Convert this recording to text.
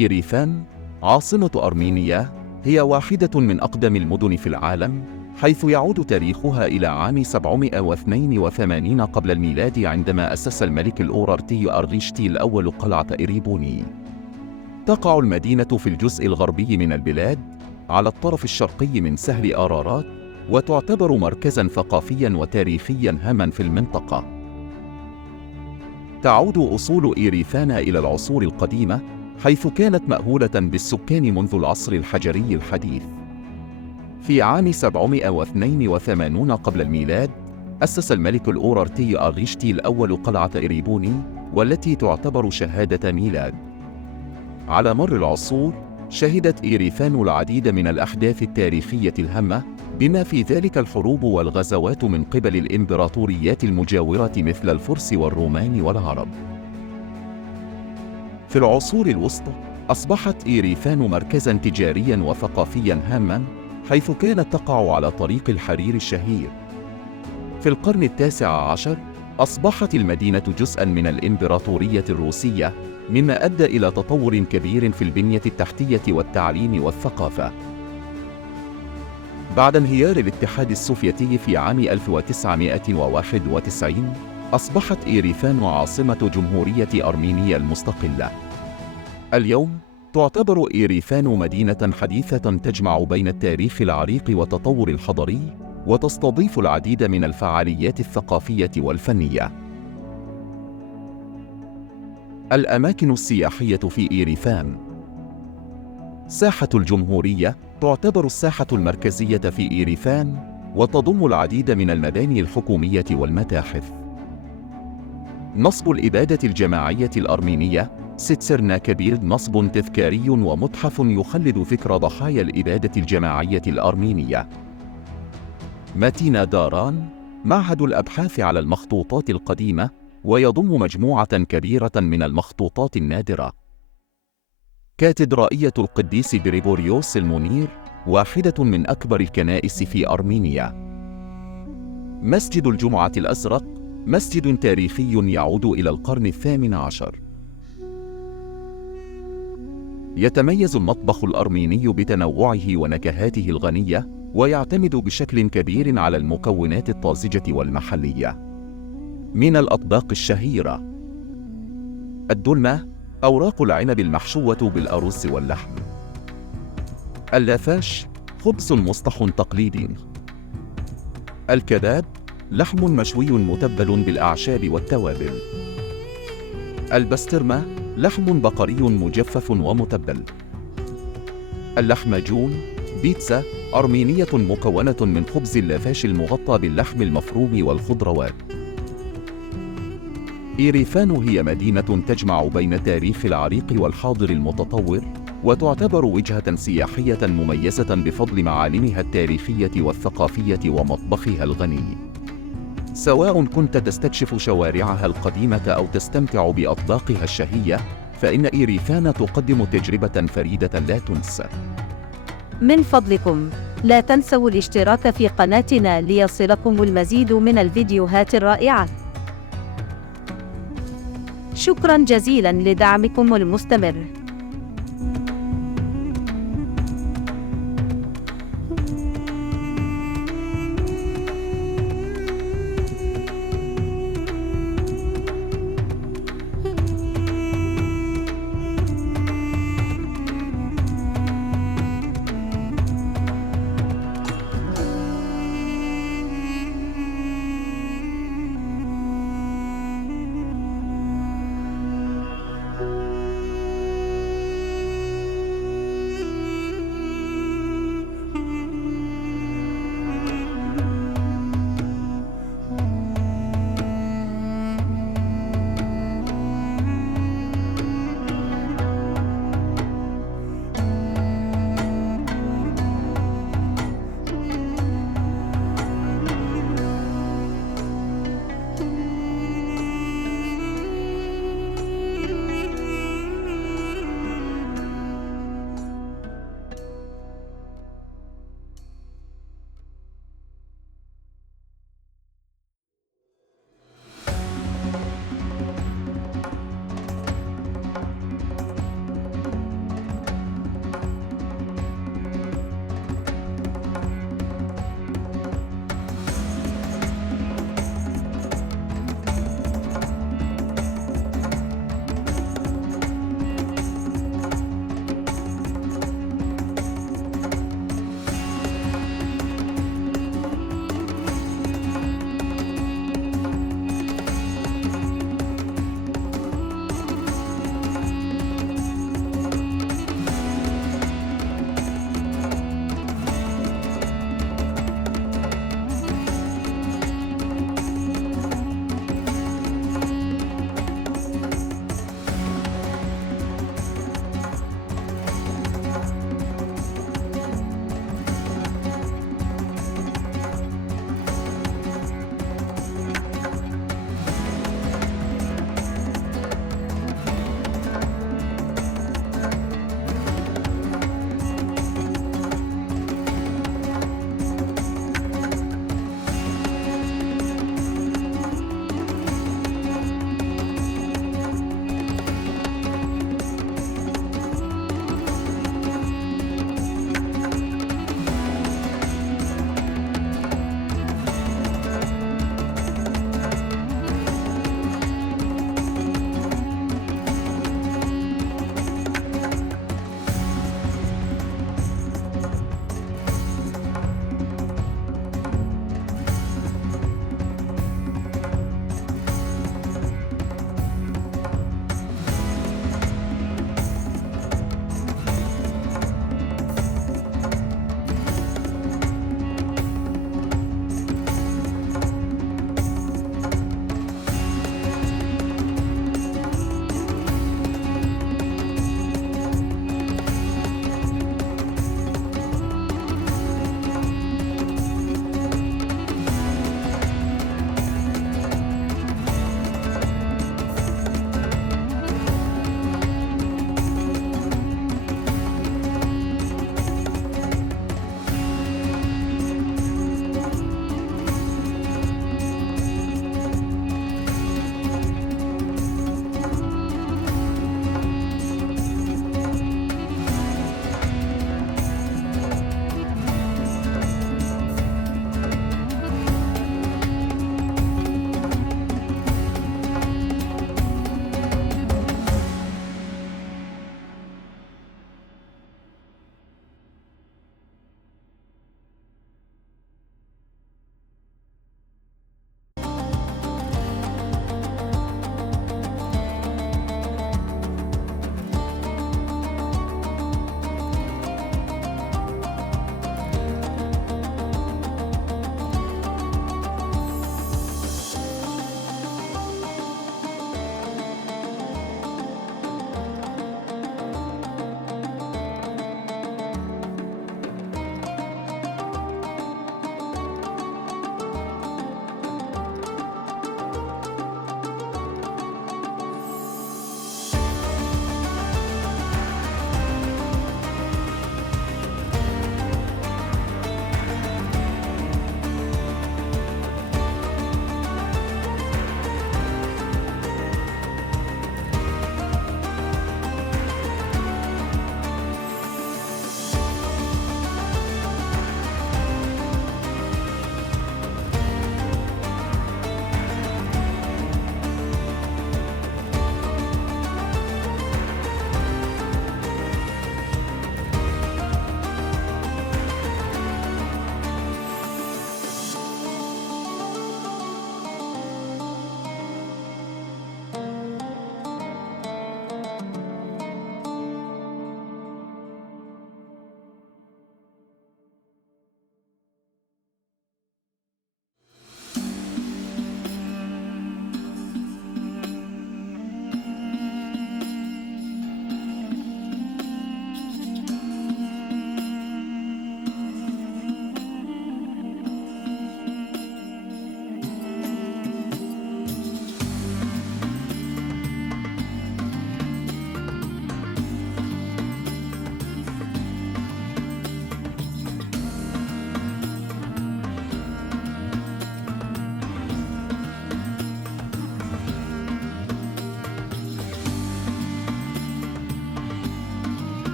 يريفان عاصمة أرمينيا هي واحدة من أقدم المدن في العالم، حيث يعود تاريخها إلى عام 782 قبل الميلاد، عندما أسس الملك الأورارتي أرغشتي الأول قلعة إريبوني. تقع المدينة في الجزء الغربي من البلاد على الطرف الشرقي من سهل آرارات، وتعتبر مركزاً ثقافياً وتاريخياً هاماً في المنطقة. تعود أصول يريفان إلى العصور القديمة، حيث كانت مأهولة بالسكان منذ العصر الحجري الحديث. في عام 782 قبل الميلاد أسس الملك الأورارتي أرغشتي الأول قلعة إريبوني، والتي تعتبر شهادة ميلاد. على مر العصور شهدت يريفان العديد من الأحداث التاريخية الهامة، بما في ذلك الحروب والغزوات من قبل الإمبراطوريات المجاورة مثل الفرس والرومان والعرب. في العصور الوسطى أصبحت يريفان مركزاً تجارياً وثقافياً هاماً، حيث كانت تقع على طريق الحرير الشهير. في القرن التاسع عشر أصبحت المدينة جزءاً من الإمبراطورية الروسية، مما أدى إلى تطور كبير في البنية التحتية والتعليم والثقافة. بعد انهيار الاتحاد السوفيتي في عام 1991 أصبحت يريفان عاصمة جمهورية أرمينيا المستقلة. اليوم تعتبر يريفان مدينة حديثة تجمع بين التاريخ العريق والتطور الحضري، وتستضيف العديد من الفعاليات الثقافية والفنية. الأماكن السياحية في يريفان: ساحة الجمهورية تعتبر الساحة المركزية في يريفان، وتضم العديد من المباني الحكومية والمتاحف. نصب الإبادة الجماعية الأرمينية ستسرنا كبير، نصب تذكاري ومتحف يخلد ذكرى ضحايا الإبادة الجماعية الأرمينية. مدينة داران معهد الأبحاث على المخطوطات القديمة، ويضم مجموعة كبيرة من المخطوطات النادرة. كاتدرائية القديس غريغوريوس المنير واحدة من أكبر الكنائس في أرمينيا. مسجد الجمعة الأزرق مسجد تاريخي يعود إلى القرن الثامن عشر. يتميز المطبخ الأرميني بتنوعه ونكهاته الغنية، ويعتمد بشكل كبير على المكونات الطازجة والمحلية. من الأطباق الشهيرة: الدولمة، أوراق العنب المحشوة بالأرز واللحم. اللافاش، خبز مسطح تقليدي. الكباب، لحم مشوي متبل بالأعشاب والتوابل. البسترمة، لحم بقري مجفف ومتبل. اللحمجون، بيتزا أرمينية مكونة من خبز اللافاش المغطى باللحم المفروم والخضروات. يريفان هي مدينة تجمع بين التاريخ العريق والحاضر المتطور، وتعتبر وجهة سياحية مميزة بفضل معالمها التاريخية والثقافية ومطبخها الغني. سواء كنت تستكشف شوارعها القديمة أو تستمتع بأطباقها الشهية، فإن يريفان تقدم تجربة فريدة لا تنسى. من فضلكم لا تنسوا الاشتراك في قناتنا ليصلكم المزيد من الفيديوهات الرائعة. شكراً جزيلاً لدعمكم المستمر.